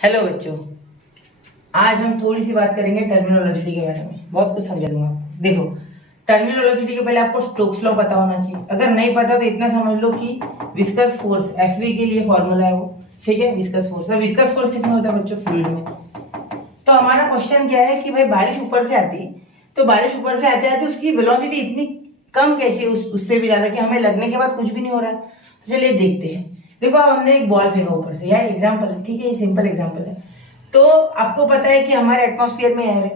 Hello बच्चों, आज हम थोड़ी सी बात करेंगे टर्मिनोलॉजी के बारे में। बहुत कुछ समझा दूंगा आपको। देखो, टर्मिनोलॉजी के पहले आपको स्टोक्स लॉ पता होना चाहिए। अगर नहीं पता तो इतना समझ लो कि विस्कस फोर्स एफवी के लिए फॉर्मूला है वो, ठीक है। विस्कस फोर्स, विस्कस फोर्स किसमें होता है बच्चों? फ्लूइड में। तो हमारा क्वेश्चन क्या है कि भाई बारिश ऊपर से आती, तो बारिश ऊपर से आते आते उसकी वेलोसिटी इतनी कम कैसे, उससे भी ज्यादा कि हमें लगने के बाद कुछ भी नहीं हो रहा है। तो चलिए देखते हैं। देखो, अब हमने एक बॉल फेंका ऊपर से, यह एग्जांपल है, ठीक है, ये सिंपल एग्जांपल है। तो आपको पता है कि हमारे एटमॉस्फेयर में एयर है,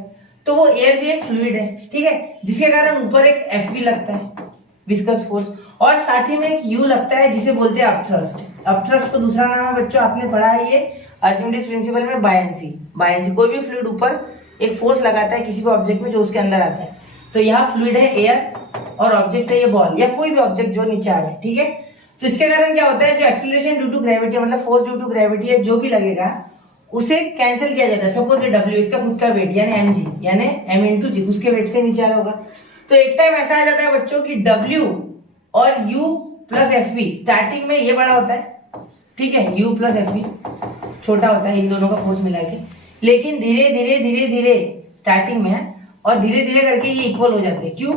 तो वो एयर भी एक फ्लूइड है, ठीक है, जिसके कारण ऊपर एक एफ लगता है, विस्कस फोर्स, और साथ ही में एक यू लगता है जिसे बोलते हैं अपथ्रस्ट। अपथ्रस्ट को दूसरा नाम है बच्चों, आपने पढ़ा है ये आर्चिमिडीज प्रिंसिपल में, बायंसी। बायंसी, कोई भी फ्लूइड ऊपर एक फोर्स लगाता है किसी भी ऑब्जेक्ट में जो उसके अंदर आता है। तो यहाँ फ्लूइड है एयर और ऑब्जेक्ट है ये बॉल या कोई भी ऑब्जेक्ट जो नीचे आ रहा है, ठीक है। तो इसके कारण क्या होता है, जो एक्सीलरेशन ड्यू टू ग्रेविटी, मतलब फोर्स ड्यू टू ग्रेविटी है, जो भी लगेगा उसे कैंसिल किया जाता है। सपोज डब्ल्यू इसका खुद का वेट यानी एम जी, यानी एम इंटू जी, उसके वेट से नीचे आ रहा होगा। तो एक टाइम ऐसा आ जाता है बच्चों की डब्ल्यू और U plus F V, starting में ये बड़ा होता है, ठीक है, यू प्लस एफ वी छोटा होता है इन दोनों का फोर्स मिला के, लेकिन धीरे धीरे धीरे धीरे स्टार्टिंग में और धीरे धीरे करके ये इक्वल हो जाते हैं। क्यों?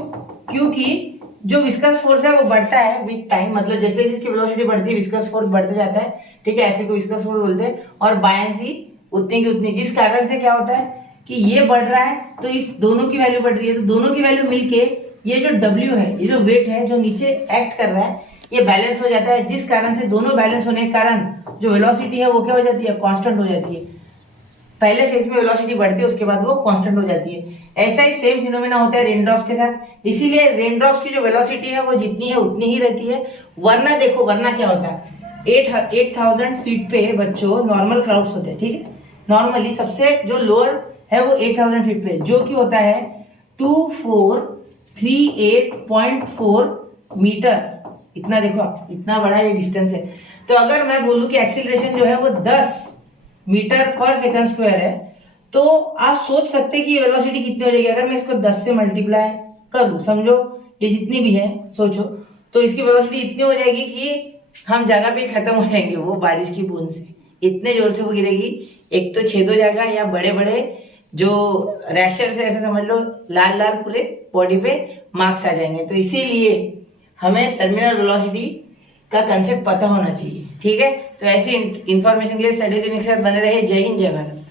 क्योंकि जो विस्कस फोर्स है वो बढ़ता है विद टाइम, मतलब जैसे जैसे इसकी वेलोसिटी बढ़ती है विस्कस फोर्स बढ़ते जाता है, ठीक है। एफ को विस्कस फोर्स बोलते हैं, और बायंसी उतनी की उतनी, जिस कारण से क्या होता है कि ये बढ़ रहा है तो इस दोनों की वैल्यू बढ़ रही है, तो दोनों की वैल्यू मिलके ये जो डब्ल्यू है, ये जो वेट है जो नीचे एक्ट कर रहा है, ये बैलेंस हो जाता है, जिस कारण से दोनों बैलेंस होने के कारण जो वेलोसिटी है वो क्या हो जाती है? कांस्टेंट हो जाती है। पहले फेज में वेलोसिटी बढ़ती है, उसके बाद वो कांस्टेंट हो जाती है। ऐसा ही सेम फिनोमेना होता है रेनड्रॉप्स के साथ। इसीलिए रेनड्रॉप्स की जो वेलोसिटी है वो जितनी है उतनी ही रहती है। वरना देखो, वरना क्या होता है, 8000 फीट पे बच्चों नॉर्मल क्लाउड्स होते हैं, ठीक है। नॉर्मली सबसे जो लोअर है वो 8000 फीट पे, जो कि होता है 2438.4 मीटर। इतना देखो आप, इतना बड़ा ये डिस्टेंस है। तो अगर मैं बोलूं कि एक्सीलरेशन जो है वो 10 मीटर पर सेकंड स्क्वायर है, तो आप सोच सकते हैं कि ये वेलोसिटी कितनी हो जाएगी। अगर मैं इसको 10 से मल्टीप्लाई कर लूं, समझो ये जितनी भी है सोचो, तो इसकी वेलोसिटी इतनी हो जाएगी कि हम जगह पे खत्म हो जाएंगे वो बारिश की बूंद से, इतने जोर से वो गिरेगी। एक तो छेद हो जाएगा, या बड़े बड़े जो रैशर से ऐसे समझ लो लाल लाल पूरे बॉडी पे मार्क्स आ जाएंगे। तो इसीलिए हमें टर्मिनल वेलोसिटी का कंसेप्ट पता होना चाहिए, ठीक है। तो ऐसी इंफॉर्मेशन के लिए स्टडी यूनिक के साथ बने रहे। जय हिंद, जय भारत।